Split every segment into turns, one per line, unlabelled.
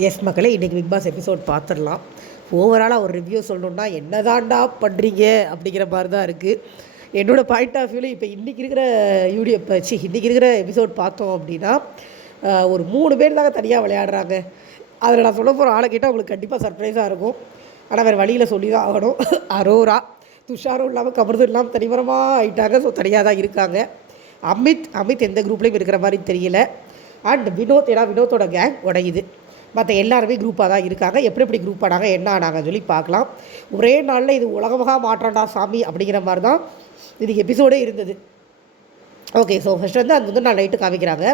S மக்களே இன்றைக்கி big pass episode பார்த்துடலாம். ஓவராலாக ஒரு ரிவ்யூ சொல்லணுன்னா என்னதான்டா பண்ணுறீங்க அப்படிங்கிற மாதிரி தான் இருக்குது என்னோடய பாயிண்ட் ஆஃப் வியூவில் இப்போ இன்றைக்கி இருக்கிற யூடியோ வச்சு இன்றைக்கி இருக்கிற எபிசோட் பார்த்தோம் அப்படின்னா ஒரு மூணு பேர் தாங்க தனியாக விளையாடுறாங்க. அதில் நான் சொல்ல போகிற ஆளை கேட்டால் உங்களுக்கு கண்டிப்பாக சர்ப்ரைஸாக இருக்கும். ஆனால் வேறு வழியில் சொல்லி தான் ஆகணும். அரோரா துஷாரும் இல்லாமல் கபருதும் இல்லாமல் தனிமரமாக ஆயிட்டாங்க. ஸோ தனியாக தான் இருக்காங்க. அமித் அமித் எந்த குரூப்லேயும் இருக்கிற மாதிரி தெரியல. அண்ட் வினோத் ஏன்னா வினோத்தோட கேங் உடையுது. மற்ற எல்லாருமே குரூப்பாக தான் இருக்காங்க. எப்படி எப்படி குரூப் ஆனாங்க என்ன ஆனாங்கன்னு சொல்லி பார்க்கலாம். ஒரே நாளில் இது உலகமாக மாற்றண்டா சாமி அப்படிங்கிற மாதிரி தான் இது எபிசோடே இருந்தது. ஓகே ஸோ ஃபஸ்ட் வந்து அந்த வந்து நான் நைட்டு காமிக்கிறாங்க.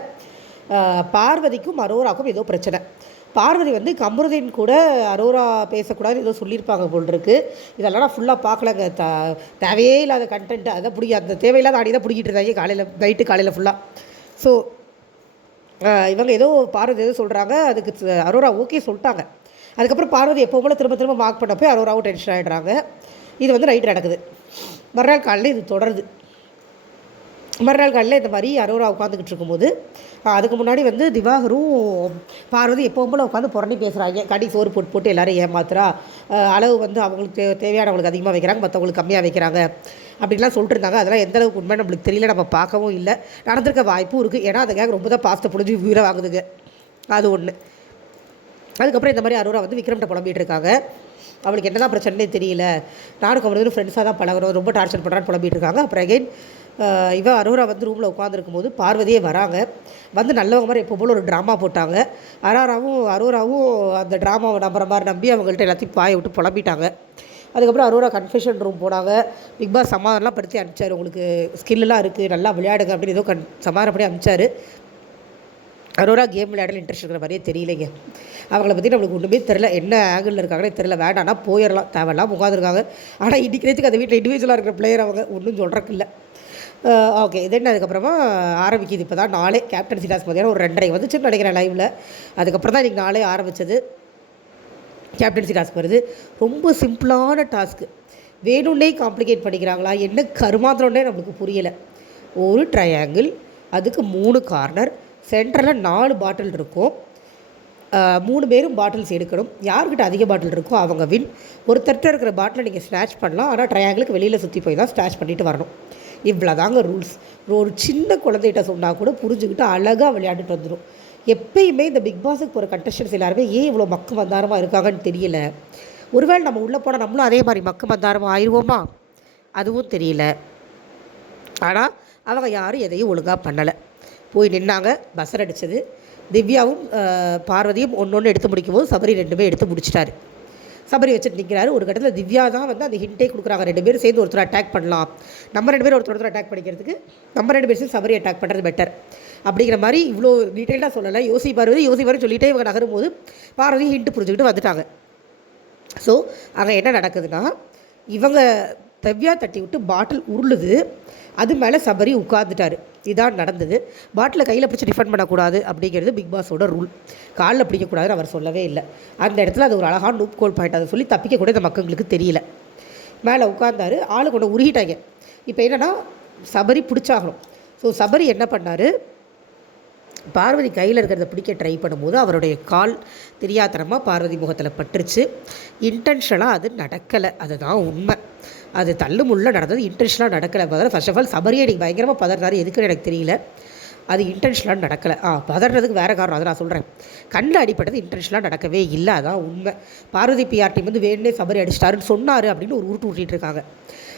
பார்வதிக்கும் அரோராக்கும் ஏதோ பிரச்சனை. பார்வதி வந்து கமருதீன் கூட அரோரா பேசக்கூடாது ஏதோ சொல்லியிருப்பாங்க போல் இருக்கு இதெல்லாம் நான் ஃபுல்லாக பார்க்கலங்க. த தேவையே இல்லாத கண்டென்ட் அதை பிடிக்க அந்த தேவையில்லாத அடி தான் பிடிக்கிட்டு இருந்தாங்க. காலையில் நைட்டு காலையில் ஃபுல்லாக ஸோ இவங்க ஏதோ பார்வதி ஏதோ சொல்கிறாங்க அதுக்கு அரோரா ஓகே சொல்லிட்டாங்க. அதுக்கப்புறம் பார்வதி எப்போ போல திரும்ப திரும்ப மார்க் பண்ண போய் அரோராவும் டென்ஷன் ஆகிடுறாங்க இது வந்து நைட் நடக்குது. மறுநாள் காலையில் இது தொடருது. மறுநாள் காலையில் இந்த மாதிரி அரோரா உட்காந்துக்கிட்டு இருக்கும்போது அதுக்கு முன்னாடி வந்து திவாகரும் பார்வதி எப்போவும் போல் உட்காந்து புறணி பேசுகிறாங்க கடி சோறு போட்டு போட்டு எல்லோரும் ஏமாத்துறா. அளவு வந்து அவங்களுக்கு தே தேவையானவங்களுக்கு அதிகமாக வைக்கிறாங்க மற்றவங்களுக்கு கம்மியாக வைக்கிறாங்க. அப்படின்லாம் சொல்லிட்டு இருந்தாங்க அதெல்லாம் எந்த அளவுக்கு உண்மை நம்மளுக்கு தெரியல. நம்ம பார்க்கவும் இல்லை. நடந்திருக்க வாய்ப்பும் இருக்குது ஏன்னா அந்த கேங் ரொம்ப தான் பாஸ்ட்டை புடிஞ்சு உயிரை வாங்குதுங்க. அது ஒன்று அதுக்கப்புறம் இந்த மாதிரி அரோரா வந்து விக்ரம்கிட்ட புலம்பிட்டு இருக்காங்க. அவளுக்கு என்ன தான் பிரச்சனைனே தெரியல. நானும் அவனுக்கு ஃப்ரெண்ட்ஸாக தான் பழகுறோம். ரொம்ப டார்ச்சர் பண்ணுறான்னு புலம்பிட்டு இருக்காங்க. அப்புறம் அகைன் இவன் அரோரா வந்து ரூமில் உட்காந்துருக்கும் போது பார்வதியே வராங்க. வந்து நல்லவங்க மாதிரி எப்போ போல் ஒரு ட்ராமா போட்டாங்க. அரோராவும் அரோராவும் அந்த ட்ராமாவை நம்புற மாதிரி நம்பி அவங்கள்ட்ட எல்லாத்தையும் பாய விட்டு புலம்பிட்டாங்க. அதுக்கப்புறம் அரோரா கன்ஃபெஷன் ரூம் போனாங்க. பிக் பாஸ் சமாதானம்லாம் படுத்தி அனுப்பிச்சார். உங்களுக்கு ஸ்கில்லாம் இருக்குது நல்லா விளையாடுங்க அப்படின்னு ஏதோ கன் சமாதானம் பண்ணி அனுப்பிச்சாரு. அரோரா கேம் விளையாடல இன்ட்ரெஸ்ட் இருக்கிற மாதிரியே தெரியலைங்க. அவங்கள பற்றி நம்மளுக்கு ஒன்றுமே தெரில என்ன ஆங்கிளில் இருக்காங்கன்னே தெரில வேண்டாம்னா போயிடலாம் தேவையில்லாம் உட்காந்துருக்காங்க ஆனால் இன்றைக்கி அந்த வீட்டில் இண்டிவிஜுவலாக இருக்கிற பிளேயர் அவங்க ஒன்றும் சொல்கிறக்கு இல்லை. ஓகே தென் அதுக்கப்புறமா ஆரம்பிக்குது. இப்போ தான் நாளே. கேப்டன்சி கிளாஸ் பார்த்தீங்கன்னா ஒரு ரெண்டரை வந்துச்சுன்னு நினைக்கிறேன் லைவில் அதுக்கப்புறம் தான் இன்றைக்கி நாளே ஆரம்பித்தது கேப்டன்சி டாஸ்க் வருது. ரொம்ப சிம்பிளான டாஸ்க்கு வேணும்னே காம்ப்ளிகேட் பண்ணிக்கிறாங்களா? என்ன கருமாந்திரம்னே நம்மளுக்கு புரியலை. ஒரு ட்ரையாங்கிள் அதுக்கு மூணு கார்னர் சென்டரில் நாலு பாட்டில் இருக்கும். மூணு பேரும் பாட்டில்ஸ் எடுக்கணும். யார்கிட்ட அதிக பாட்டில் இருக்கோ அவங்க வின் ஒருத்தர்கிட்ட இருக்கிற பாட்டிலை நீங்கள் ஸ்னாச் பண்ணலாம். ஆனால் ட்ரையாங்கிளுக்கு வெளியில் சுற்றி போய் தான் ஸ்நாச் பண்ணிட்டு வரணும். இவ்வளோ தாங்க ரூல்ஸ் ஒரு சின்ன குழந்தைகிட்ட சொன்னால் கூட புரிஞ்சுக்கிட்டு அழகாக விளையாண்டுட்டு வந்துடும் எப்பயுமே இந்த பிக் பாஸுக்கு போகிற கண்டஸ்டன்ஸ் எல்லாருமே ஏன் இவ்வளோ மக்கு மந்தாரமாக இருக்காங்கன்னு தெரியல. ஒருவேளை நம்ம உள்ளே போனால் நம்மளும் அதே மாதிரி மக்கு மந்தாரமாக ஆயிடுவோமா அதுவும் தெரியல. ஆனால் அவங்க யாரும் எதையும் ஒழுங்காக பண்ணலை. போய் நின்னாங்க பஸ்ஸர் அடித்தது திவ்யாவும் பார்வதியும் ஒன்று ஒன்று எடுத்து முடிக்கும்போது சபரி ரெண்டுமே எடுத்து முடிச்சிட்டாரு. சபரி வச்சுட்டு நிற்கிறாரு ஒரு கட்டத்தில் திவ்யா தான் வந்து அந்த ஹிண்டே கொடுக்குறாங்க. ரெண்டு பேரும் சேர்ந்து ஒருத்தர் அட்டாக் பண்ணலாம். நம்ம ரெண்டு பேரும் ஒருத்தர் ஒருத்தர் அட்டாக் பண்ணிக்கிறதுக்கு நம்ம ரெண்டு பேரும் சேர்ந்து சபரி அட்டாக் பண்ணுறது பெட்டர் அப்படிங்கிற மாதிரி இவ்வளோ டீட்டெயிலாக சொல்லலை. யோசி பார்வதி யோசி பார்வதி சொல்லிட்டே இவங்க நகரும் போது பார்வதி ஹிண்ட்டு புரிஞ்சுக்கிட்டு வந்துட்டாங்க. ஸோ அங்கே என்ன நடக்குதுன்னா இவங்க தவ்யா தட்டி விட்டு பாட்டில் உருளுது. அது மேலே சபரி உட்காந்துட்டாரு இதான் நடந்தது. பாட்டில் கையில் பிடிச்சி டிஃபெண்ட் பண்ணக்கூடாது அப்படிங்கிறது பிக் பாஸோட ரூல் காலில் பிடிக்கக்கூடாதுன்னு அவர் சொல்லவே இல்லை. அந்த இடத்துல அது ஒரு அழகான நூப் கோல் பாயிண்ட் அதை சொல்லி தப்பிக்கக்கூட இந்த மக்களுக்கு தெரியல. மேலே உட்கார்ந்தாரு. ஆளு கொண்டு உருகிட்டாங்க. இப்போ என்னென்னா சபரி பிடிச்சாகணும். ஸோ சபரி என்ன பண்ணார்? பார்வதி கையில் இருக்கிறத பிடிக்க ட்ரை பண்ணும்போது அவருடைய கால் தெரியாதனமாக பார்வதி முகத்தில் பட்டுருச்சு. இன்டென்ஷனாக அது நடக்கலை. அதுதான் உண்மை. அது தள்ளு முள்ள நடந்தது இன்டென்ஷனாக நடக்கலை. பதில் ஃபர்ஸ்ட் ஆஃப் ஆல் சபரியை நீங்கள் பயங்கரமாக பதறாரு எதுக்குன்னு எனக்கு தெரியல. அது இன்டென்ஷனாக நடக்கலை. ஆ பதறதுக்கு வேறு காரணம். அதை நான் சொல்கிறேன் கண்ணில் அடிப்பட்டது இன்டென்ஷனாக நடக்கவே இல்லை. அதான் உண்மை. பார்வதி பிஆர் டீம் வந்து வேணுனே சபரி அடிச்சிட்டாருன்னு சொன்னார் அப்படின்னு ஒரு உருட்டு ஊட்டிகிட்டு இருக்காங்க.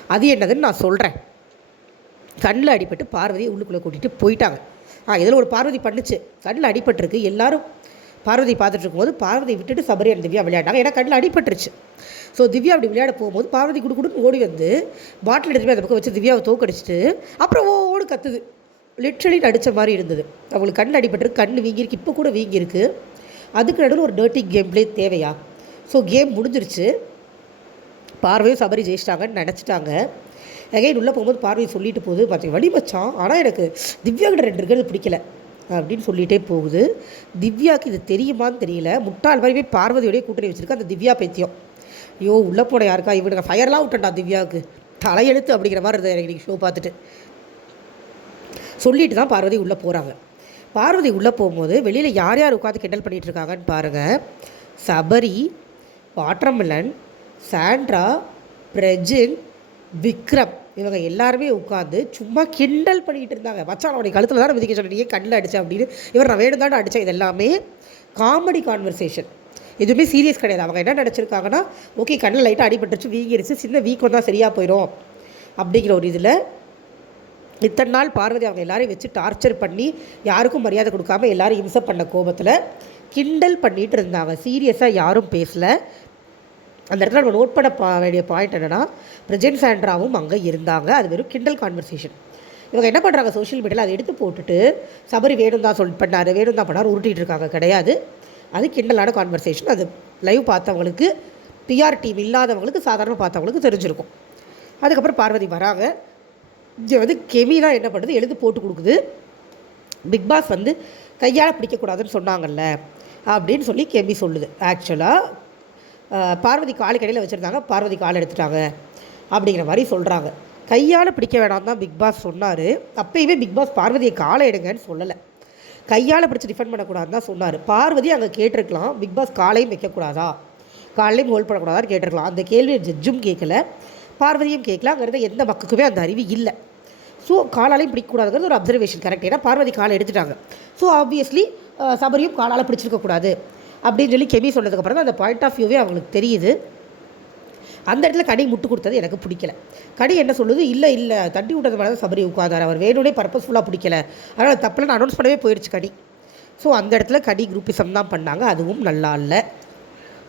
அது என்னதுன்னு நான் சொல்கிறேன் கண்ணில் அடிபட்டு பார்வதியை உள்ளுக்குள்ளே கூட்டிகிட்டு போயிட்டாங்க. ஆ இதில் ஒரு பார்வதி பண்ணுச்சு. கண்ணில் அடிபட்டிருக்கு. எல்லாரும் பார்வதி பார்த்துட்டு இருக்கும்போது பார்வதி விட்டுட்டு சபரி and திவ்யா விளையாண்டாங்க ஏன்னா கண்ணில் அடிபட்டுருச்சு. ஸோ திவ்யா அப்படி விளையாட போகும்போது பார்வதி குடு குடுன்னு ஓடி வந்து பாட்டில் எடுத்து போய் அந்த பக்கம் வச்சு திவ்யாவை தோக்கடிச்சிட்டு அப்புறம் ஓடு கத்துது. லிட்ரலி அடித்த மாதிரி இருந்தது. அவங்களுக்கு கண்ணில் அடிபட்டிருக்கு. கண் வீங்கியிருக்கு. இப்போ கூட வீங்கியிருக்கு. அதுக்கு நடுவில் ஒரு டர்ட்டி கேம் பிளே தேவையா? ஸோ கேம் முடிஞ்சிருச்சு. பார்வையும் சபரி ஜெயிச்சிட்டாங்கன்னு நினச்சிட்டாங்க. அகைன் உள்ளே போகும்போது பார்வை சொல்லிட்டு போகுது. பார்த்தீங்க வடிவச்சான் ஆனால் எனக்கு திவ்யாக்கிட்ட ரெண்டு இருக்கிறது பிடிக்கல. அப்படின்னு சொல்லிகிட்டே போகுது. திவ்யாவுக்கு இது தெரியுமான்னு தெரியல. முட்டாள் மாதிரி போய் பார்வதியோடய கூட்டணி வச்சுருக்கு. அந்த திவ்யா பைத்தியம். ஐயோ உள்ளே போன யாருக்கா? இவனுக்கு ஃபயர்லாம் விட்டேன்டா திவ்யாவுக்கு. தலையெழுத்து அப்படிங்கிற மாதிரி இருந்தது எனக்கு ஷோ பார்த்துட்டு. சொல்லிட்டு தான் பார்வதி உள்ளே போகிறாங்க பார்வதி உள்ளே போகும்போது வெளியில் யார் யார் உட்காந்து கிண்டல் பண்ணிகிட்டு இருக்காங்கன்னு பாருங்கள் சபரி வாட்டர்மெலன் சாண்ட்ரா பிரஜின் விக்ரம் இவங்க எல்லாருமே உட்காந்து சும்மா கிண்டல் பண்ணிகிட்டு இருந்தாங்க. மச்சான் அவனுடைய கழுத்தில் தான் விதிக்க சொன்னீங்க? கண்ணில் அடித்தேன் அப்படின்னு. இவர் நான் வேணும் தான் அடித்தேன் இது எல்லாமே காமெடி கான்வர்சேஷன் எதுவுமே சீரியஸ் கிடையாது. அவங்க என்ன நினச்சிருக்காங்கன்னா ஓகே கண்ணில் லைட்டாக அடிபட்டுருச்சு வீங்கிருச்சு. சின்ன வீக்கம் தான் சரியாக போயிடும் அப்படிங்கிற ஒரு இதில் இத்தனை நாள் பார்வதி அவங்க எல்லாரையும் வச்சு டார்ச்சர் பண்ணி யாருக்கும் மரியாதை கொடுக்காம எல்லாரும் இம்சை பண்ண கோபத்தில் கிண்டல் பண்ணிகிட்டு இருந்தாங்க. சீரியஸாக யாரும் பேசலை. அந்த இடத்துல நம்ம நோட் பண்ண பா வேண்டிய பாயிண்ட் என்னென்னா பிரஜென்ட் சாண்ட்ராவும் அங்கே இருந்தாங்க. அது வெறும் கிண்டல் கான்வர்சேஷன் இவங்க என்ன பண்ணுறாங்க சோஷியல் மீடியாவில் அதை எடுத்து போட்டுட்டு சபரி வேணும் தான் சொல் பண்ணார் வேணும் தான் பண்ணார் உருட்டிகிட்டு இருக்காங்க கிடையாது. அது கிண்டலான கான்வர்சேஷன் அது லைவ் பார்த்தவங்களுக்கு பிஆர் டீம் இல்லாதவங்களுக்கு சாதாரண பார்த்தவங்களுக்கு தெரிஞ்சிருக்கும். அதுக்கப்புறம் பார்வதி வராங்க. இங்கே வந்து கெமி தான் என்ன பண்ணுது எழுது போட்டு கொடுக்குது. பிக் பாஸ் வந்து கையால் பிடிக்கக்கூடாதுன்னு சொன்னாங்கல்ல அப்படின்னு சொல்லி கெமி சொல்லுது. ஆக்சுவலாக பார்வதி காலு கடையில் வச்சுருந்தாங்க பார்வதி கால் எடுத்துட்டாங்க. அப்படிங்கிற மாதிரி சொல்கிறாங்க கையால் பிடிக்க வேணாம் தான் பிக் பாஸ் சொன்னார். அப்பயுமே பிக் பாஸ் பார்வதியை காலை எடுங்கன்னு சொல்லலை. கையால் பிடிச்சி டிஃபெண்ட் பண்ணக்கூடாதுன்னு தான் சொன்னார். பார்வதி அங்கே கேட்டிருக்கலாம். பிக் பாஸ் காலையும் வைக்கக்கூடாதா? காலையும் ஹோல்ட் பண்ணக்கூடாதான்னு கேட்டிருக்கலாம். அந்த கேள்வி ஜட்ஜும் கேட்கல பார்வதியும் கேட்கல அங்கே இருந்த எந்த மக்களுக்குமே அந்த அறிவு இல்லை. ஸோ காலாலையும் பிடிக்கக்கூடாதுங்கிறது ஒரு அப்சர்வேஷன் கரெக்ட் ஏன்னா பார்வதி காலை எடுத்துட்டாங்க. ஸோ ஆப்வியஸ்லி சபரியும் காலால் பிடிச்சிருக்கக்கூடாது. அப்படின்னு சொல்லி கெமி சொன்னதுக்கப்புறம் தான் அந்த பாயிண்ட் ஆஃப் வியூவே அவங்களுக்கு தெரியுது. அந்த இடத்துல கனி முட்டு கொடுத்தது எனக்கு பிடிக்கல. கனி என்ன சொல்லுது? இல்லை இல்லை தட்டி விட்டது மேலே தான் சபரி உட்காந்தார் அவர் வேணும்னே பர்பஸ்ஃபுல்லாக பிடிக்கல. அதனால் தப்பில் அனௌன்ஸ் பண்ணவே போயிடுச்சு கனி. ஸோ அந்த இடத்துல கனி குரூப்பிசம் தான் பண்ணாங்க. அதுவும் நல்லா இல்லை.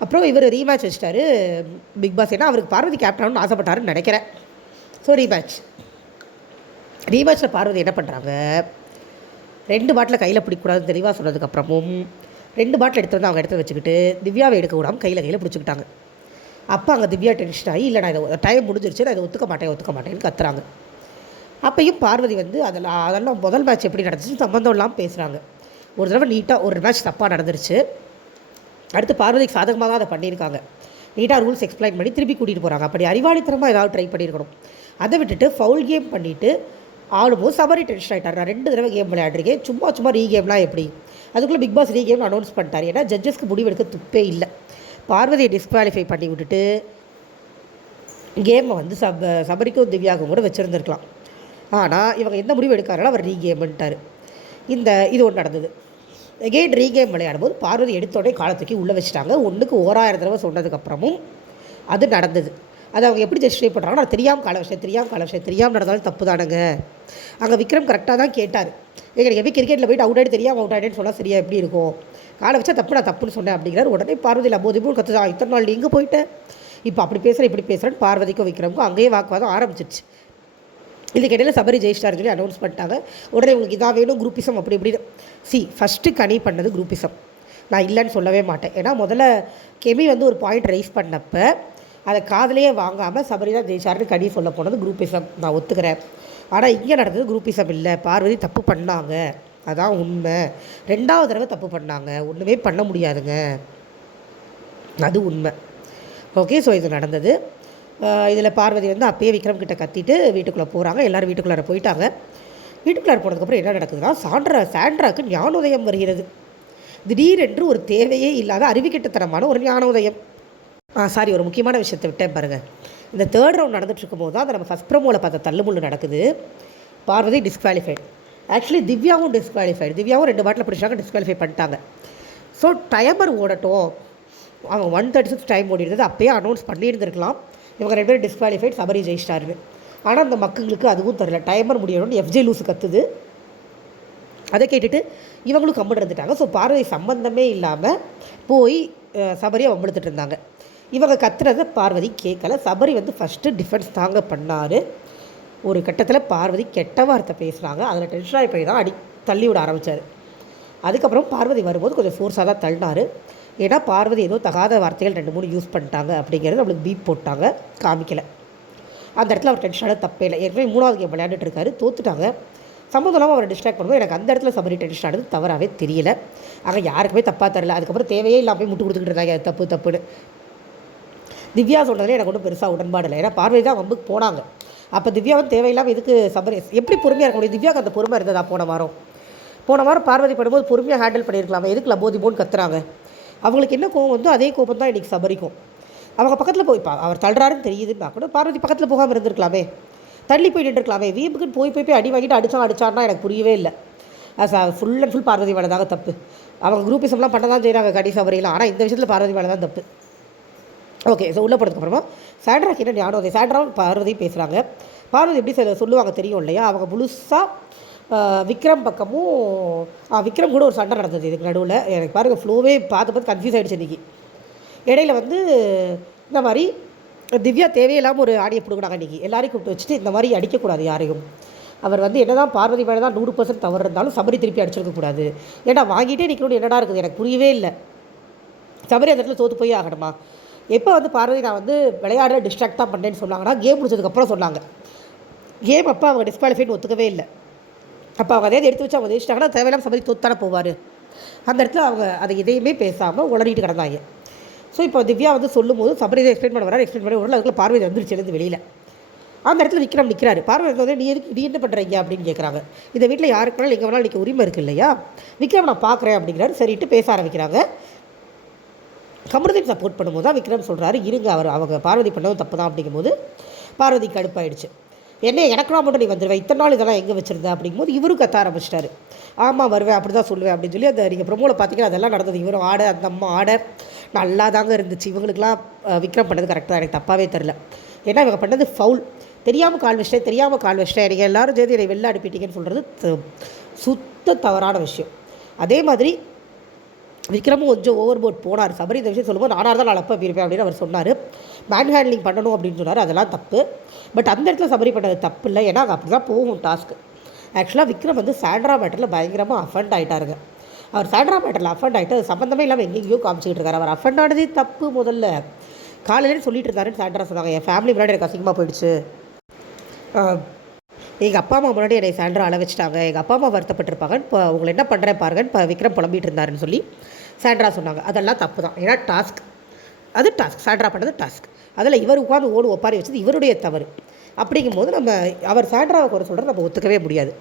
அப்புறம் இவர் ரீமேட்ச் வச்சிட்டாரு பிக் பாஸ் ஏன்னா அவருக்கு பார்வதி கேப்டனும் ஆசைப்பட்டாருன்னு நினைக்கிறேன். ஸோ ரீமேட்ச் ரீமேட்ச்சில் பார்வதி என்ன பண்ணுறாங்க ரெண்டு பாட்டில் கையில் பிடிக்கக்கூடாதுன்னு தெளிவாக சொன்னதுக்கப்புறமும் ரெண்டு பாட்டில் எடுத்து வந்து அவங்க எடுத்து வச்சுக்கிட்டு திவ்யாவை எடுக்க விடாமல் கையில் கையில் பிடிச்சிக்கிட்டாங்க. அப்போ அங்கே திவ்யா டென்ஷன் ஆகி இல்லை நான் இதை டைம் முடிஞ்சிருச்சு நான் இதை ஒத்துக்க மாட்டேன் ஒத்துக்க மாட்டேன்னு கத்துறாங்க. அப்பையும் பார்வதி வந்து அதெல்லாம் அதெல்லாம் முதல் மேட்ச் எப்படி நடந்துச்சு சம்மந்தம் இல்லாமல் பேசுகிறாங்க ஒரு தடவை நீட்டாக ஒரு மேட்ச் தப்பாக நடந்துருச்சு. அடுத்து பார்வதிக்கு சாதகமாக தான் அதை பண்ணியிருக்காங்க. நீட்டாக ரூல்ஸ் எக்ஸ்பிளைன் பண்ணி திருப்பி கூட்டிகிட்டு போகிறாங்க அப்படி அறிவாளித்தனமாக ஏதாவது ட்ரை பண்ணியிருக்கணும். அதை விட்டுட்டு ஃபவுல் கேம் பண்ணிவிட்டு ஆளுமோ சமரி டென்ஷன் ஆகிட்டார் நான் ரெண்டு தடவை கேம் விளையாடுறீங்க சும்மா சும்மா ரீ கேம்லாம் எப்படி? அதுக்குள்ளே பிக் பாஸ் ரீ கேம்னு அனௌன்ஸ் பண்ணிட்டார். ஏன்னா ஜட்ஜஸ்க்கு முடிவு எடுக்க துப்பே இல்லை. பார்வதியை டிஸ்குவாலிஃபை பண்ணி விட்டுட்டு கேமை வந்து சப சபரிக்கும் திவ்யாகவும் கூட வச்சுருந்துருக்கலாம். ஆனால் இவங்க எந்த முடிவு எடுக்காரோ அவர் ரீ கேம்ன்ட்டார் இந்த இது ஒன்று நடந்தது. எகெயின் ரீ கேம் விளையாடும்போது பார்வதி எடுத்தோடனே காலத்துக்கு உள்ளே வச்சுட்டாங்க. ஒன்றுக்கு ஓராயிரம் தடவை சொன்னதுக்கப்புறமும் அது நடந்தது. அது அவங்க எப்படி ஜஸ்டிஃபை பண்ணுறாங்கன்னா நான் தெரியாமல் கால விஷயம் தெரியாமல் கால விஷயம் தெரியாமல் நடந்தாலும் தப்பு தானுங்க. அங்கே விக்ரம் கரெக்டாக தான் கேட்டார். எங்களுக்கு எப்படி கிரிக்கெட்டில் போயிட்டு அவுட் ஆகிட்டு தெரியாமல் அவுட் ஆகிட்டேன்னு சொன்னால் சரியாக எப்படி இருக்கும்? காலை வச்சா தப்பு நான் தப்புன்னு சொன்னேன் அப்படிங்கிறார். உடனே பார்வதியில் அம்போது மூணு கற்றுதா இத்தனை நாள் இங்கே போயிட்டேன் இப்போ அப்படி பேசுகிறேன் இப்படி பேசுகிறேன்னு பார்வதிக்கும் விக்ரமுக்கும் அங்கேயே வாக்குவாதம் ஆரம்பிச்சிருச்சு. இதுக்கு இடையில சபரி ஜெயிஸ்டார் சொல்லி அனௌன்ஸ் பண்ணிட்டாங்க. உடனே உங்களுக்கு இதாக வேணும் குரூப்பிசம் அப்படி இப்படி சி ஃபஸ்ட்டு கனி பண்ணது குரூப்பிசம் நான் இல்லைன்னு சொல்லவே மாட்டேன். ஏன்னா முதல்ல கெமி வந்து ஒரு பாயிண்ட் ரைஸ் பண்ணப்போ அதை காதலையே வாங்காமல் சபரி தான் ஜெயிச்சார்னு கனி சொல்ல போனது குரூப்பிசம். நான் ஒத்துக்கிறேன். ஆனால் இங்கே நடந்தது குரூப்பிசம் இல்லை. பார்வதி தப்பு பண்ணாங்க. அதான் உண்மை. ரெண்டாவது தடவை தப்பு பண்ணாங்க. ஒன்றுமே பண்ண முடியாதுங்க. அது உண்மை. ஓகே ஸோ இது நடந்தது. இதில் பார்வதி வந்து அப்பயே விக்ரம் கிட்ட கத்திட்டு வீட்டுக்குள்ளே போகிறாங்க எல்லோரும் வீட்டுக்குள்ளார போயிட்டாங்க. வீட்டுக்குள்ளார போனதுக்கப்புறம் என்ன நடக்குதுன்னா சாண்ட்ரா சாண்ட்ராக்கு ஞானோதயம் வருகிறது. திடீரென்று ஒரு தேவையே இல்லாத அறிவிக்கிட்டத்தனமான ஒரு ஞானோதயம். ஆ சாரி ஒரு முக்கியமான விஷயத்தை விட்டேன் பாருங்கள் இந்த தேர்ட் ரவுண்ட் நடந்துட்டு போது தான் அதை நம்ம ஃபஸ்ட் ப்ரோமோவில் பார்த்த தள்ளுமுள்ளு நடக்குது. பார்வதி டிஸ்குவாலிஃபைடு ஆக்சுவலி திவ்யாவும் டிஸ்குவாலிஃபைடு திவ்யாவும் ரெண்டு பாட்டில் பிடிச்சாங்க டிஸ்குவாலிஃபை பண்ணிட்டாங்க. ஸோ டைமர் ஓடட்டும். அவங்க ஒன் தேர்ட்டி சிக்ஸ் டைம் ஓடி அப்போயே அப்பயே அனௌன்ஸ் பண்ணியிருந்திருக்கலாம். இவங்க ரெண்டு பேரும் டிஸ்குவாலிஃபைட் சபரி ஜெயிச்சிட்டாருன்னு. ஆனால் அந்த மக்களுக்கு அதுவும் தெரில டைமர் முடியணும்னு எஃப்ஜே லூஸ் கத்துது. அதை கேட்டுட்டு இவங்களும் கம்முன்னு இருந்துட்டாங்க. ஸோ பார்வதி சம்பந்தமே இல்லாமல் போய் சபரியை வம்பெடுத்துட்டு இருந்தாங்க. இவங்க கத்துறத பார்வதி கேட்கல. சபரி வந்து ஃபஸ்ட்டு டிஃபென்ஸ் தாங்க பண்ணார். ஒரு கட்டத்தில் பார்வதி கெட்ட வார்த்தை பேசுகிறாங்க அதில் டென்ஷன் ஆகி போய் தான் அடி தள்ளி விட ஆரம்பித்தார் அதுக்கப்புறம் பார்வதி வரும்போது கொஞ்சம் ஃபோர்ஸாக தான் தள்ளினார். ஏன்னா பார்வதி ஏதோ தகாத வார்த்தைகள் ரெண்டு மூணு யூஸ் பண்ணிட்டாங்க அப்படிங்கிறது நம்மளுக்கு பீப் போட்டாங்க. காமிக்கலை. அந்த இடத்துல அவர் டென்ஷனாக தப்பே இல்லை. ஏற்கனவே மூணாவது கேம் விளையாண்டுட்டு இருக்காரு. தோத்துட்டாங்க. சம்மந்தம் அவரை டிஸ்ட்ராக்ட் பண்ணும்போது எனக்கு அந்த இடத்துல சபரி டென்ஷன் ஆனது தவறாகவே தெரியல. அங்கே யாருக்குமே தப்பாக தரல அதுக்கப்புறம் தேவையே இல்லாமல் முட்டு கொடுத்துக்கிட்டு இருந்தாங்க. தப்பு தப்புன்னு. திவ்யா சொல்கிறதுல எனக்கு ஒன்றும் பெருசாக உடன்பாடு இல்லை. ஏன்னா பார்வை தான் வம்புக்கு போனாங்க. அப்போ திவ்யா வந்து தேவையில்லாமல் இதுக்கு சபரி எப்படி பொறுமையாக இருக்க முடியும்? திவ்யாவுக்கு அந்த பொறுமை இருந்ததா? போன வாரம். போன வாரம் பார்வதி பண்ணும்போது பொறுமையாக ஹேண்டில் பண்ணியிருக்கலாமே. எதுக்கு லம்போதி போன்னு கத்துறாங்க. அவங்களுக்கு என்ன கோபம் வந்தோ அதே கோபம் தான் இன்றைக்கி சபரிக்கும் அவங்க பக்கத்தில் போய் பா அவர் தள்ளுறாருன்னு தெரியுதுன்னா கூட பார்வதி பக்கத்தில் போகாமல் இருந்திருக்கலாமே. தள்ளி போய் நின்றுருக்கலாமே. வீம்புக்குன்னு போய் போய் போய் அடி வாங்கிட்டு அடித்தான் அடித்தான்னா எனக்கு புரியவே இல்லை. ஃபுல் அண்ட் ஃபுல் பார்வதி மேலே தாங்க தப்பு. அவங்க குரூப்பிசம்லாம் பண்ண தான் செய்கிறாங்க கடைசி அவரையில் ஆனால் இந்த விஷயத்தில் பார்வதி மேலே தான் தப்பு. ஓகே ஸோ உள்ளே போனதுக்கப்புறமா சாண்ட்ராக்கு என்ன ஞானம் அது பார்வதி பேசுகிறாங்க பார்வதி எப்படி சில சொல்லுவாங்க தெரியும் இல்லையா? அவங்க முழுசாக விக்ரம் பக்கமும் விக்ரம் கூட ஒரு சண்டை நடந்தது இதுக்கு நடுவில். எனக்கு பாருங்கள் ஃப்ளோவே பார்த்து பார்த்து கன்ஃபியூஸ் ஆகிடுச்சு இன்றைக்கி இடையில வந்து இந்த மாதிரி திவ்யா தேவையில்லாமல் ஒரு ஆடியை பிடுங்கினாங்க இன்றைக்கி எல்லாரையும் கூப்பிட்டு வச்சுட்டு இந்த மாதிரி அடிக்கக்கூடாது யாரையும். அவர் வந்து என்ன தான் பார்வதி மேலே தான் நூறு பர்சன்ட் தவறு இருந்தாலும் சபரி திருப்பி அடிச்சிருக்கக்கூடாது ஏன்னா வாங்கிட்டே நிற்கணும்னு என்னடா இருக்குது? எனக்கு புரியவே இல்லை. சபரி அந்த இடத்துல தோற்று போய் ஆகணுமா? எப்போ வந்து பார்வதி நான் வந்து விளையாட டிஸ்ட்ராக்ட் தான் பண்ணேன்னு சொன்னாங்கன்னா கேம் முடிச்சதுக்கப்புறம் சொன்னாங்க. கேம் அப்போ அவங்க டிஸ்குவாலிஃபைன்னு ஒத்துக்கவே இல்லை. அப்போ அவங்க எதாவது எடுத்து வச்சு அவங்க ஜெயிச்சிட்டாங்கன்னா தேவையில்லாமல் சபரி தோத்தான போவார். அந்த இடத்துல அவங்க அதை எதையுமே பேசாமல் உளறிட்டு கிடந்தாங்க. ஸோ இப்போ திவ்யா வந்து சொல்லும்போது சபரி எக்ஸ்பிளைன் பண்ண வராரு எக்ஸ்பிளைன் பண்ணி வரல அதுக்குள்ள பார்வதி வந்துருச்சு எழுந்து வெளியில். அந்த இடத்துல விக்ரம் நிற்கிறாரு பார்வதி வந்து நீ எதுக்கு நீ என்ன பண்ணுறீங்க அப்படின்னு கேட்குறாங்க இந்த வீட்டில் யாருக்கு வேணாலும் எங்கே வேணாலும் நிற்க உரிமை இருக்கு இல்லையா? விக்ரம் நான் பார்க்குறேன் அப்படிங்கிறாரு. சரிட்டு பேச ஆரம்பிக்கிறாங்க. கமருதீன் சப்போர்ட் பண்ணும்போது தான் விக்ரம் சொல்கிறாரு இருங்க அவர் அவங்க பார்வதி பண்ணதும் தப்பு தான் அப்படிங்கும்போது பார்வதி கடுப்பாயிடுச்சு. என்ன எனக்கு மட்டும் நீ வந்துடுவேன் இத்தனை நாள் இதெல்லாம் எங்கே வச்சிருந்த? அப்படிங்கும்போது இவரும் கத்த ஆரம்பிச்சிட்டாரு. ஆமாம் வருவேன் அப்படி தான் சொல்லுவேன் அப்படின்னு சொல்லி அந்த நீங்கள் ப்ரொமோவில் பார்த்தீங்கன்னா அதெல்லாம் நடந்தது. இவரும் ஆட அந்த அம்மா ஆட நல்லா தாங்க இருந்துச்சு இவங்களுக்குலாம் விக்ரம் பண்ணது கரெக்டாக எனக்கு தப்பாகவே தெரில ஏன்னா இவங்க பண்ணது ஃபவுல் தெரியாமல் கால் வச்சிட்டேன் தெரியாமல் கால் வச்சிட்டேன். நீங்கள் எல்லாரும் சேர்த்து என்னை வெளில அனுப்பிட்டீங்கன்னு சொல்கிறது சுத்த தவறான விஷயம். அதே மாதிரி விக்ரமும் கொஞ்சம் ஓவர் போட் போனார். சபரி இந்த விஷயம் சொல்லும்போது நானாக தான் நான் அப்போ இருப்பேன் அப்படின்னு அவர் சொன்னார். மேன் ஹேண்ட்லிங் பண்ணணும் அப்படின்னு சொன்னார். அதெல்லாம் தப்பு. பட் அந்த இடத்துல சபரி பண்ணது தப்பு இல்லை. ஏன்னா அங்கே அப்படி தான் போகும் டாஸ்க்கு ஆக்சுவலாக விக்ரம் வந்து சாண்ட்ரா மேட்டரில் பயங்கரமாக அஃபண்ட் ஆகிட்டாருங்க அவர் சாண்ட்ரா மேட்டரில் அஃபண்ட் ஆகிட்டு அது சம்மந்தமே இல்லாமல் எங்கேயோ காமிச்சிக்கிட்டு இருக்காரு. அவர் அஃபண்ட் ஆனதே தப்பு முதல்ல. காலையிலேயே சொல்லிட்டு இருந்தாருன்னு சாண்ட்ரா சொன்னாங்க. என் ஃபேமிலி முன்னாடி எனக்கு அசிங்கமாக போயிடுச்சு. எங்கள் அப்பா அம்மா முன்னாடி என்னை சாண்ட்ரா அள வச்சுட்டாங்க. எங்கள் அப்பா அம்மா வருத்தப்பட்டிருப்பாங்க. இப்போ உங்களை என்ன பண்ணுறேன் பாருங்கன்னு இப்போ விக்ரம் புலம்பிட்டு இருந்தாருன்னு சொல்லி சாண்ட்ரா சொன்னாங்க. அதெல்லாம் தப்பு தான். ஏன்னா டாஸ்க் அது டாஸ்க் சாண்ட்ரா பண்ணது டாஸ்க் அதில் இவர் உட்காந்து ஓடு ஒப்பாரி வச்சது இவருடைய தவறு. அப்படிங்கும்போது நம்ம அவர் சாண்ட்ராவை குறை சொல்கிற நம்ம ஒத்துக்கவே முடியாது.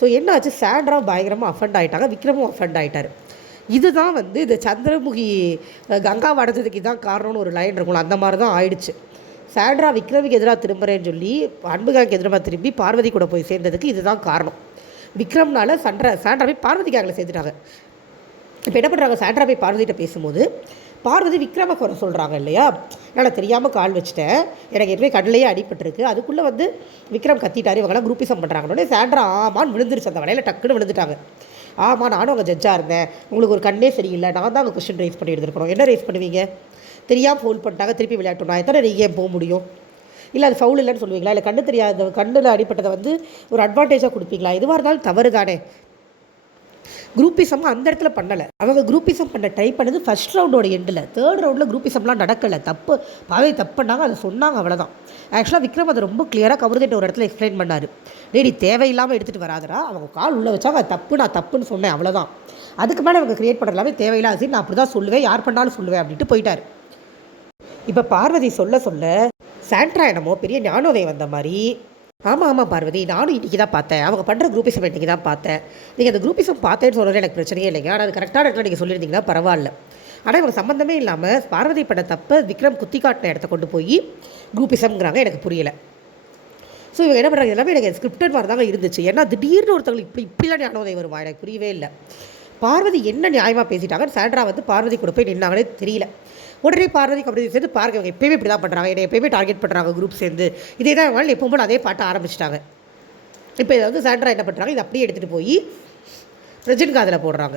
ஸோ என்ன ஆச்சு சாண்ட்ரா பயங்கரமாக அஃபண்ட் ஆகிட்டாங்க விக்ரமும் அஃபண்ட் ஆகிட்டார் இதுதான் வந்து இந்த சந்திரமுகி கங்கா வடஞ்சதுக்கு தான் காரணம்னு ஒரு லைன் இருக்கும்ல. அந்த மாதிரி தான் ஆயிடுச்சு. சாண்ட்ரா விக்ரமுக்கு எதிராக திரும்புகிறேன்னு சொல்லி அன்புகாக்கு எதிராக திரும்பி பார்வதி கூட போய் சேர்ந்ததுக்கு இதுதான் காரணம். விக்ரம்னால சண்ட்ரா சாண்ட்ரா போய் பார்வதி கேங்கில் சேர்த்துட்டாங்க. இப்போ என்ன பண்ணுறாங்க சாண்ட்ரா போய் பார்வதிகிட்ட பேசும்போது பார்வதி விக்ரம குறை சொல்கிறாங்க இல்லையா? நான் தெரியாமல் கால் வச்சுட்டேன். எனக்கு ஏற்கனவே கடலையே அடிபட்டுருக்கு. அதுக்குள்ளே வந்து விக்ரம் கத்திட்டாரு. இவங்கெல்லாம் குரூப்பிசம் பண்ணுறாங்கன்னு சாண்ட்ரா ஆமான்னு விழுந்துருச்சு. அந்த வலையில் டக்குன்னு விழுந்துட்டாங்க. ஆமாம் நானும் அங்கே ஜட்ஜாக இருந்தேன். உங்களுக்கு ஒரு கண்ணே சரியில்லை. நான் தான் அங்கே கொஸ்டின் ரைஸ் பண்ணி எடுத்துருக்கணும். என்ன ரைஸ் பண்ணுவீங்க? தெரியாமல் ஃபவுல் பண்ணிட்டாங்க திருப்பி விளையாட்டணும் நான் எத்தனை நீங்கள் போக முடியும்? இல்லை அது ஃபவுல் இல்லைன்னு சொல்லுவீங்களா? இல்லை கண்ணு தெரியாத கண்ணில் அடிப்பட்டதை வந்து ஒரு அட்வான்டேஜாக கொடுப்பீங்களா? எதுவாக இருந்தாலும் தவறு தானே. குரூப்பிசம் அந்த இடத்துல பண்ணலை. அவங்க குரூப்பிசம் பண்ண ட்ரை பண்ணது ஃபர்ஸ்ட் ரவுண்டோட எண்டில் தேர்ட் ரவுண்டில் குரூப்பிசம்லாம் நடக்கலை. தப்பு பாவை தப்பு பண்ணாங்க அதை சொன்னாங்க அவ்வளோதான் ஆக்சுவலாக விக்ரம் அதை ரொம்ப கிளியராக கவர்ந்துட்டு ஒரு இடத்துல எக்ஸ்பிளைன் பண்ணார். டேடி தேவையில்லாமல் எடுத்துகிட்டு வராதடா. அவங்க கால் உள்ளே வச்சாங்க அது தப்பு நான் தப்புன்னு சொன்னேன் அவ்வளோதான் அதுக்கு மேலே அவங்க கிரியேட் பண்ணுற எல்லாமே தேவையில்லாத நான் அப்படி தான் சொல்லுவேன் யார் பண்ணாலும் சொல்லுவேன் அப்படின்ட்டு போயிட்டார். இப்போ பார்வதி சொல்ல சொல்ல சாண்ட்ரா என்னமோ பெரிய ஞானோதயம் வந்த மாதிரி. ஆமாம் ஆமாம் பார்வதி நானும் இன்றைக்கி தான் பார்த்தேன். அவங்க பண்ணுற குரூப்பிசம் இன்றைக்கி தான் பார்த்தேன். நீங்கள் அந்த குரூப்பிசம் பார்த்தேன்னு சொல்கிறது எனக்கு பிரச்சனையே இல்லைங்க. ஆனால் அது கரெக்டான இடத்துல நீங்கள் சொல்லியிருந்தீங்கன்னா பரவாயில்ல. ஆனால் இவங்க சம்மந்தமே இல்லாமல் பார்வதி பண்ண தப்ப விக்ரம் குத்தி காட்டின இடத்த கொண்டு போய் குரூப்பிசம்ங்கிறாங்க. எனக்கு புரியலை. ஸோ இவங்க என்ன பண்ணுறாங்க எல்லாமே எனக்கு ஸ்கிரிப்டட் மாதிரி தாங்க இருந்துச்சு. ஏன்னா திடீர்னு ஒருத்தவங்களுக்கு இப்படி இப்படிலாம் ஞானோதயம் வருமா? எனக்கு புரியவே இல்லை. பார்வதி என்ன நியாயமாக பேசிட்டாங்கன்னு சாண்ட்ரா வந்து பார்வதி கூட போய் நின்னாங்களே தெரியல. உடனே பார்வதி கபடி சேர்ந்து பார்க்க இவங்க எப்பயுமே இப்படி தான் பண்ணுறாங்க என்னை எப்பயுமே டார்கெட் பண்ணுறாங்க குரூப் சேர்ந்து. இதே தான் இவங்க எப்பவும் போல அதே பாட்ட ஆரம்பிச்சிட்டாங்க. இப்போ இதை வந்து சாண்ட்ரா என்ன பண்ணுறாங்க இதை அப்படியே எடுத்துகிட்டு போய் பிரஜின் காதில் போடுறாங்க.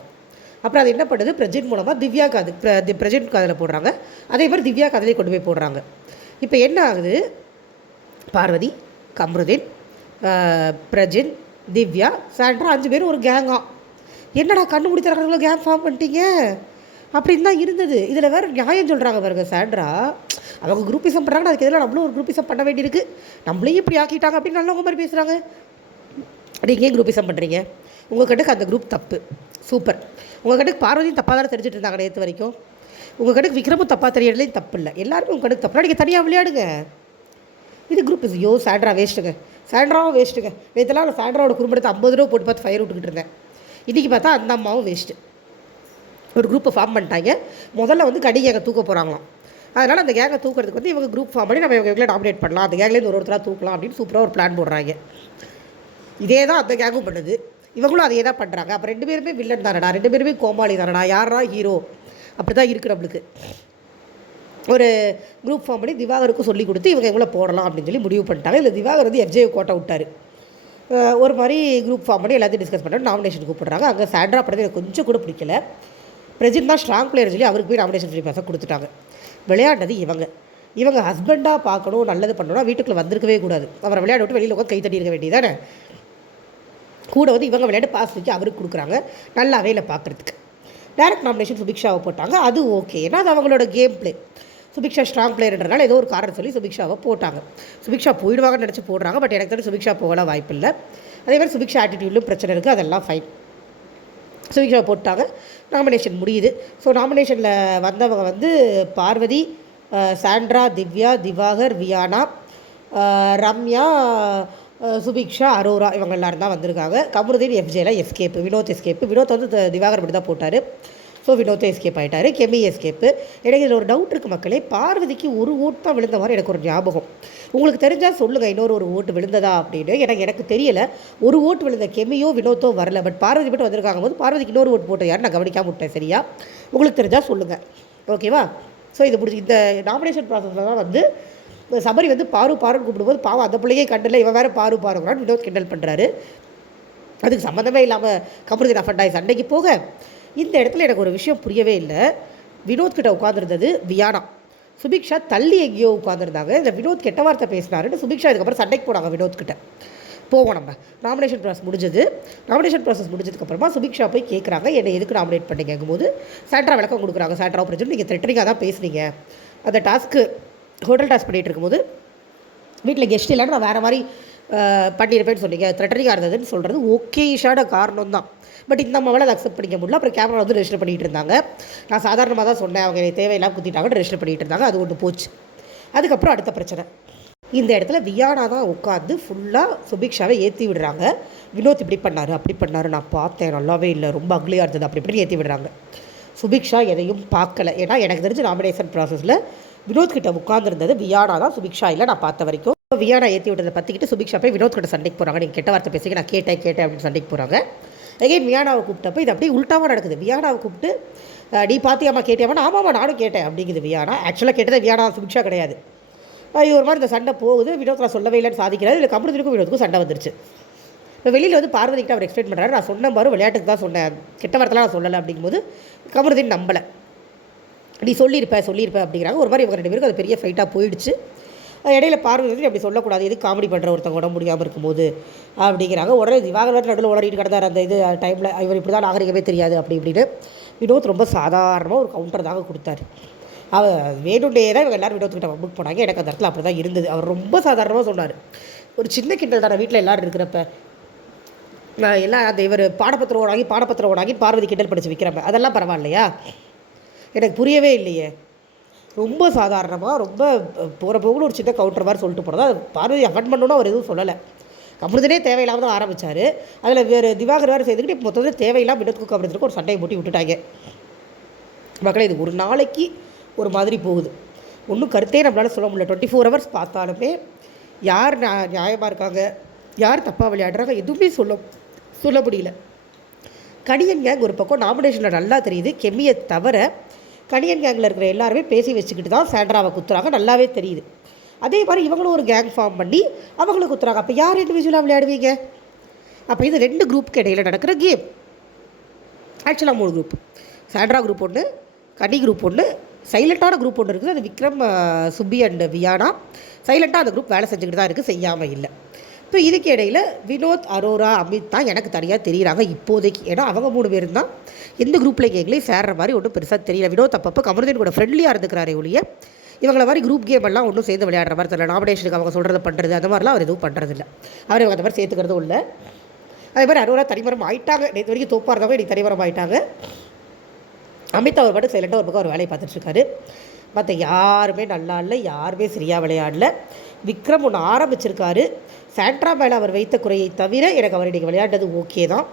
அப்புறம் அது என்ன பண்ணுது? பிரஜின் மூலமாக திவ்யா காது பிர- தி- பிரஜின் காதில் போடுறாங்க. அதே மாதிரி திவ்யா காதலையும் கொண்டு போய் போடுறாங்க. இப்போ என்ன ஆகுது? பார்வதி கம்ருதீன் பிரஜின் திவ்யா சாண்ட்ரா அஞ்சு பேரும் ஒரு கேங்காக என்னடா கண்ணு முடி கேப் ஃபார்ம் பண்ணிட்டீங்க? அப்படின்னு தான் இருந்தது. இதில் வேறு நியாயம் சொல்கிறாங்க பாருங்க சாண்ட்ரா. அவங்க குரூப்பிசம் பண்ணுறாங்க அதுக்கு எதிராக நம்மளும் ஒரு குரூப்பிசம் பண்ண வேண்டியிருக்கு. நம்மளையும் இப்படி ஆக்கிட்டாங்க அப்படின்னு நல்லவங்க மாதிரி பேசுகிறாங்க நீங்கள் ஏன் குரூப்பிசம் பண்ணுறீங்க உங்கள் கட்டுக்கு அந்த குரூப் தப்பு. சூப்பர். உங்கள் கட்டுக்கு பார்வதியும் தப்பாக தானே தெரிஞ்சுட்டு இருந்தாங்க நேற்று வரைக்கும். உங்கள் கட்டுக்கு விக்ரமும் தப்பாக தெரியலையும் தப்பு இல்லை. எல்லாருமே உங்கள் கட்டுக்கு தப்பு நீங்கள் தனியாக விளையாடுங்க. இது குரூப் ஐயோ சாண்ட்ரா வேஸ்ட்டுங்க சாண்ட்ராவும் வேஸ்ட்டுங்க நேற்றுலாம் சாண்ட்ராவோட குடும்பத்தை ஐம்பது ரூபா போட்டு பார்த்து ஃபயர் விட்டுக்கிட்டு இருந்தேன். இன்றைக்கி பார்த்தா அந்த அம்மாவும் வேஸ்ட்டு ஒரு குரூப்பை ஃபார்ம் பண்ணிட்டாங்க. முதல்ல வந்து கடி கேங்கை தூக்க போகிறாங்களாம் அதனால் அந்த கேங்கை தூக்கிறதுக்கு வந்து இவங்க குரூப் ஃபார்ம் பண்ணி நம்ம இவங்க எவ்வளோ டாமினேட் பண்ணலாம். அந்த கேங்லேருந்து ஒரு ஒருத்தராக தூக்கலாம் அப்படின்னு சூப்பராக ஒரு பிளான் போடுறாங்க. இதே தான் அந்த கேங்கும் பண்ணுது. இவங்களும் அதே தான் பண்ணுறாங்க அப்போ ரெண்டு பேருமே வில்லன் தானடா. ரெண்டு பேருமே கோமாளி தானடா. யாரா ஹீரோ அப்படி தான் இருக்குது நம்மளுக்கு. ஒரு குரூப் ஃபார்ம் பண்ணி திவாகருக்கும் சொல்லி கொடுத்து இவங்க இவங்கள போடலாம் அப்படின்னு சொல்லி முடிவு பண்ணிட்டாங்க. இல்லை திவாகர் வந்து எஃப்ஜே கோட்டை விட்டார். ஒரு மாதிரி குரூப் ஃபார்ம் பண்ணி எல்லாத்தையும் டிஸ்கஸ் பண்ணிட்டு நாமினேஷன் கூப்பிட்றாங்க. அங்கே சாண்ட்ரா படத்தை எனக்கு கொஞ்சம் கூட பிடிக்கல. பிரஜின் தான் ஸ்ட்ராங் பிளேயர் சொல்லி அவருக்கு போய் நாமினேஷன் ஃப்ரீ பாஸாக கொடுத்துட்டாங்க. விளையாண்டது இவங்க. இவங்க ஹஸ்பண்டாக பார்க்கணும் நல்லது பண்ணணும்னா வீட்டுக்குள்ளே வந்திருக்கவே கூடாது. அவரை விளையாட விட்டு வெளியில் உட்காந்து கை தட்டி இருக்க வேண்டியதானே கூட வந்து இவங்க விளையாட்டு பாஸ் வச்சு அவருக்கு கொடுக்குறாங்க. நல்லாவே இல்லை பார்க்குறதுக்கு. டேரக்ட் நாமினேஷன் சுபிக்ஷாவை போட்டாங்க. அது ஓகே ஏன்னா அது அவங்களோட கேம் ப்ளே சுபிக்ஷா ஸ்ட்ராங் பிளேயர்ன்றனால ஏதோ ஒரு காரணம் சொல்லி சுபிக்ஷாவை போட்டாங்க. சுபிக்ஷா போயிடுவாங்கன்னு நினச்சி போடுறாங்க பட் எனக்கு தெரிஞ்சு சுபிக்ஷா போகலாம் வாய்ப்பு இல்லை. அதே மாதிரி சுபிக்ஷா ஆட்டிடியூட்லையும் பிரச்சனை இருக்குது அதெல்லாம் ஃபைன் சுபிக்ஷா போட்டாங்க நாமினேஷன் முடியுது. ஸோ நாமினேஷனில் வந்தவங்க வந்து பார்வதி சாண்ட்ரா திவ்யா திவாகர் வியானா ரம்யா சுபிக்ஷா அரோரா இவங்க எல்லாரும் தான் வந்திருக்காங்க. கமருதீன் எஃப்ஜேல எஸ்கேப் வினோத் எஸ்கேப் வினோத் வந்து திவாகர் மட்டும் தான் போட்டார். ஸோ வினோத் எஸ்கேப் ஆகிட்டாரு கெமி எஸ்கேப்பு எனக்கு இதில் ஒரு டவுட் இருக்குது மக்களே. பார்வதிக்கு ஒரு ஓட்டு தான் விழுந்த மாதிரி எனக்கு ஒரு ஞாபகம். உங்களுக்கு தெரிஞ்சால் சொல்லுங்கள் இன்னொரு ஒரு ஓட்டு விழுந்ததா அப்படின்னு. எனக்கு எனக்கு தெரியல. ஒரு ஓட்டு விழுந்த கெமியோ வினோத்தோ வரல. பட் பார்வதி மட்டும் வந்திருக்காங்க போது பார்வதிக்கு இன்னொரு ஓட்டு போட்டது யார் நான் கவனிக்காம விட்டேன் சரியா? உங்களுக்கு தெரிஞ்சால் சொல்லுங்கள் ஓகேவா ஸோ இது முடிஞ்சு இந்த நாமினேஷன் ப்ராசஸில் தான் வந்து சபரி வந்து பாரு பாருன்னு கூப்பிடும்போது பாவம் அந்த பிள்ளையே கண்டல இவன் வேறு பாரு பாருங்கிறான்னு வினோத் கிண்டல் பண்ணுறாரு அதுக்கு சம்மந்தமே இல்லாமல் கமருதீன் அஃபண்டாய் சண்டைக்கு போக இந்த இடத்துல எனக்கு ஒரு விஷயம் புரியவே இல்லை. வினோத் கிட்ட உட்காந்துருந்தது வியானா. சுபிக்ஷா தள்ளி எங்கேயோ உட்காந்துருந்தாங்க இந்த வினோத் கெட்ட வார்த்தை பேசினாருன்னு சுபிக்ஷா இதுக்கப்புறம் சண்டைக்கு போனாங்க வினோத் கிட்ட. போவோம் நம்ம. நாமினேஷன் ப்ராசஸ் முடிஞ்சது. நாமினேஷன் ப்ராசஸ் முடிஞ்சதுக்கப்புறமா சுபிக்ஷா போய் கேட்குறாங்க என்னை எதுக்கு நாமினேட் பண்ணீங்கும் போது சாண்ட்ரா விளக்கம் கொடுக்குறாங்க. சாண்ட்ரா பிரச்சனை. நீங்கள் த்ரெட்டரிங்காக தான் பேசுனீங்க. அந்த டாஸ்க்கு ஹோட்டல் டாஸ்க் பண்ணிகிட்டு இருக்கும்போது வீட்டில் கெஸ்ட் இல்லைன்னு நான் வேறு மாதிரி பண்ணியிருப்பேன்னு சொன்னீங்க த்ரெட்டரிங்காக இருந்ததுன்னு சொல்கிறது ஓகேஷான காரணம் தான் பட் இந்த அம்மாவால் அதை அக்செப்ட் பண்ணிக்க முடியல. அப்புறம் கேமரா வந்து ரெஜிஸ்டர் பண்ணிகிட்டு இருந்தாங்க. நான் சாதாரணமாக தான் சொன்னேன். அவங்க என்னை தேவையில்லாம குத்திட்டாங்கன்னு ரெஜிஸ்டர் பண்ணிகிட்டு இருந்தாங்க. அது ஒன்று போச்சு. அதுக்கப்புறம் அடுத்த பிரச்சனை. இந்த இடத்துல வியானா தான் உட்காந்து ஃபுல்லாக சுபிக்ஷாவை ஏற்றி விடுறாங்க. வினோத் இப்படி பண்ணார் அப்படி பண்ணார். நான் பார்த்தேன். நல்லாவே இல்லை. ரொம்ப அக்லியாக இருந்தது. அப்படி இப்படி ஏற்றி விடுறாங்க. சுபிக்ஷா எதையும் பார்க்கல. ஏன்னா எனக்கு தெரிஞ்ச நாமினேஷன் ப்ராசஸில் வினோத் கிட்ட உட்காந்துருந்தது வியானா தான். சுபிக்ஷா இல்லை. நான் பார்த்த வரைக்கும். வியானா ஏற்றி விட்டதை பற்றிக்கிட்டு சுபிக்ஷா போய் வினோத் கிட்ட சண்டைக்கு போகிறாங்க நீங்கள் கெட்ட வார்த்தை பேசிக்க நான் கேட்டேன் கேட்டேன் அப்படின்னு சண்டைக்கு போகிறாங்க எகைன் வியானாவை கூப்பிட்டப்போ இது அப்படியே உல்ட்டாவாக நடக்குது. வியானாவை கூப்பிட்டு நீ பார்த்தியாமா கேட்டியாமா ஆமாம்மா நானும் கேட்டேன் அப்படிங்குது வியானா. ஆக்சுவலாக கேட்டது வியானா சுபிக்ஷா கிடையாது. இது ஒரு மாதிரி இந்த சண்டை போகுது. வினோத் நான் சொல்லவே இல்லைன்னு சாதிக்கிறாரு. இல்லை கம்பெனிக்கும் வினோத்துக்கும் சண்டை வந்துருச்சு. இப்போ வெளியில் வந்து பார்வதிக்கிட்ட அவர் எக்ஸ்பிளைன் பண்ணுறாரு நான் சொன்ன மாதிரி விளையாட்டுக்கு தான் சொன்னேன். கெட்ட வார்த்தைலாம் நான் சொல்லலை அப்படிங்கும்போது கமருதீன் நம்பலை. நீ சொல்லியிருப்ப சொல்லியிருப்ப அப்படிங்கிறாங்க. ஒரு மாதிரி இவங்க ரெண்டு பேருக்கும் அது பெரிய ஃபைட்டாக போயிடுச்சு. இடையில பார்வதி வந்து அப்படி சொல்லக்கூடாது. எது காமெடி பண்ணுற ஒருத்தவங்க உடம்பு முடியாமல் இருக்கும்போது? அப்படிங்கிறாங்க. உடனே திவாகரத்தில் நடுவில் உளறிட்டு கிடந்தார் அந்த இது டைமில் இவர் இப்படி தான் நாகரிகமே தெரியாது அப்படி இப்படின்னு வினோத் ரொம்ப சாதாரணமாக ஒரு கவுண்டர் தாங்க கொடுத்தாரு. அவர் வேணுண்டே தான் இவங்க எல்லோரும் வினோத்துக்கிட்ட புக் போனாங்க எனக்கு அந்த இடத்துல அப்படி தான் இருந்தது. அவர் ரொம்ப சாதாரணமாக சொன்னார். ஒரு சின்ன கிண்டல் தானே வீட்டில் எல்லாரும் இருக்கிறப்ப. நான் எல்லாம் அந்த இவர் பாடப்பத்திரம் ஓடாங்கி பாடப்பத்திரம் ஓடாங்கி பார்வதி கிண்டல் படித்து விற்கிறப்ப அதெல்லாம் பரவாயில்லையா? எனக்கு புரியவே இல்லையே. ரொம்ப சாதாரணமாக ரொம்ப போகிற போகணும் ஒரு சின்ன கவுண்டர் மாதிரி சொல்லிட்டு போகிறதா அது பார்வதி அஃபண்ட் பண்ணணும்னு அவர் எதுவும் சொல்லலை. கமருதனே தேவையில்லாமல் தான் ஆரம்பித்தார் அதில் வேறு திவாகர் வேறு செய்துக்கிட்டு இப்போ மொத்தத்தில் தேவையில்லாம வினோத்க்கு கமருதனுக்கு ஒரு சண்டையை போட்டி விட்டுட்டாங்க. மக்களே இது ஒரு நாளைக்கு ஒரு மாதிரி போகுது. ஒன்றும் கருத்தே நம்மளால் சொல்ல முடியல. டுவெண்ட்டி ஃபோர் ஹவர்ஸ் பார்த்தாலுமே யார் நியாயமாக இருக்காங்க? யார் தப்பாக விளையாடுறாங்க? எதுவுமே சொல்ல சொல்ல முடியல. கடியன் கேங் ஒரு பக்கம் நாமினேஷனில் நல்லா தெரியுது. கெம்மியை தவிர கணியன் கேங்கில் இருக்கிற எல்லாருமே பேசி வச்சுக்கிட்டு தான் சாண்ட்ராவை குத்துறாங்க. நல்லாவே தெரியுது. அதே மாதிரி இவங்களும் ஒரு கேங் ஃபார்ம் பண்ணி அவங்களும் குத்துறாங்க. அப்போ யார் இண்டிவிஜுவலாக விளையாடுவீங்க? அப்போ இது ரெண்டு குரூப்புக்கு இடையில் நடக்கிற கேம் ஆக்சுவலாக மூணு குரூப் சாண்ட்ரா குரூப் ஒன்று கனி குரூப் ஒன்று சைலண்ட்டான குரூப் ஒன்று இருக்குது. அது விக்ரம் சுப்பி அண்ட் வியானா. சைலண்ட்டாக அந்த குரூப் வேலை செஞ்சுக்கிட்டு தான் இருக்குது செய்யாமல் இல்லை. ஸோ இதுக்கு இடையில் வினோத் அரோரா அமித் தான் எனக்கு தனியாக தெரிகிறாங்க இப்போதைக்கு ஏன்னா அவங்க மூணு பேரும் தான் எந்த குரூப்பில் கேங்களையும் சேர்ற மாதிரி ஒன்றும் பெருசாக தெரியல. வினோத் அப்பப்போ கமருதீன் கூட ஃப்ரெண்ட்லியாக இருந்துக்கிறாரே ஒழிய இவங்கள மாதிரி குரூப் கேம் எல்லாம் ஒன்றும் சேர்ந்து விளையாடுற மாதிரி தெரியல. நாமினேஷனுக்கு அவங்க சொல்கிறத பண்ணுறது அந்த மாதிரிலாம் அவர் எதுவும் பண்ணுறதில்ல அவர் இவங்க அந்த மாதிரி சேர்த்துக்கிறதும் இல்லை. அதே மாதிரி அரோரா தனிமரம் ஆயிட்டாங்க. நேற்று வரைக்கும் தோப்பாக இருந்தவங்க இன்றைக்கி தனிமரம் ஆயிட்டாங்க. அமித் அவர் பாட்டு சைலண்டாக ஒரு பக்கம் அவர் வேலையை பார்த்துட்டு இருக்காரு. மற்ற யாருமே நல்லா இல்லை யாருமே சரியாக விளையாடல. விக்ரம் ஒன்று ஆரம்பிச்சிருக்காரு. சாண்ட்ரா மேலே அவர் வைத்த குறையை தவிர எனக்கு அவர் இன்றைக்கி விளையாண்டது ஓகே தான்.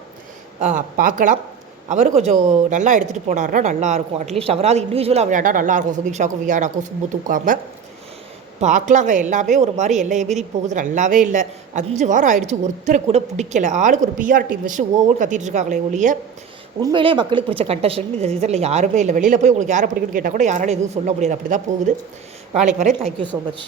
பார்க்கலாம். அவரும் கொஞ்சம் நல்லா எடுத்துகிட்டு போனார்னா நல்லாயிருக்கும் அட்லீஸ்ட் அவராது இண்டிவிஜுவலாக விளையாண்டால் நல்லாயிருக்கும் சுபிக்ஷாக்கும் வியாடாக்கும் சும்மு தூக்காமல் பார்க்கலாங்க. எல்லாமே ஒரு மாதிரி எல்லையை மீறி போகுது. நல்லாவே இல்லை. அஞ்சு வாரம் ஆயிடுச்சு. ஒருத்தரை கூட பிடிக்கல. ஆளுக்கு ஒரு பிஆர் டீம் வச்சு ஓவர் கத்திட்டு இருக்காங்களே ஒழிய உண்மையிலேயே மக்களுக்கு பிடிச்ச கண்டஸ்டன் இந்த சீசனில் யாருமே இல்லை. வெளியில் போய் உங்களுக்கு யாரை பிடிக்கும்னு கேட்டால் கூட யாராலும் எதுவும் சொல்ல முடியாது. அப்படி தான் போகுது. நாளைக்கு வரேன் தேங்க்யூ ஸோ மச்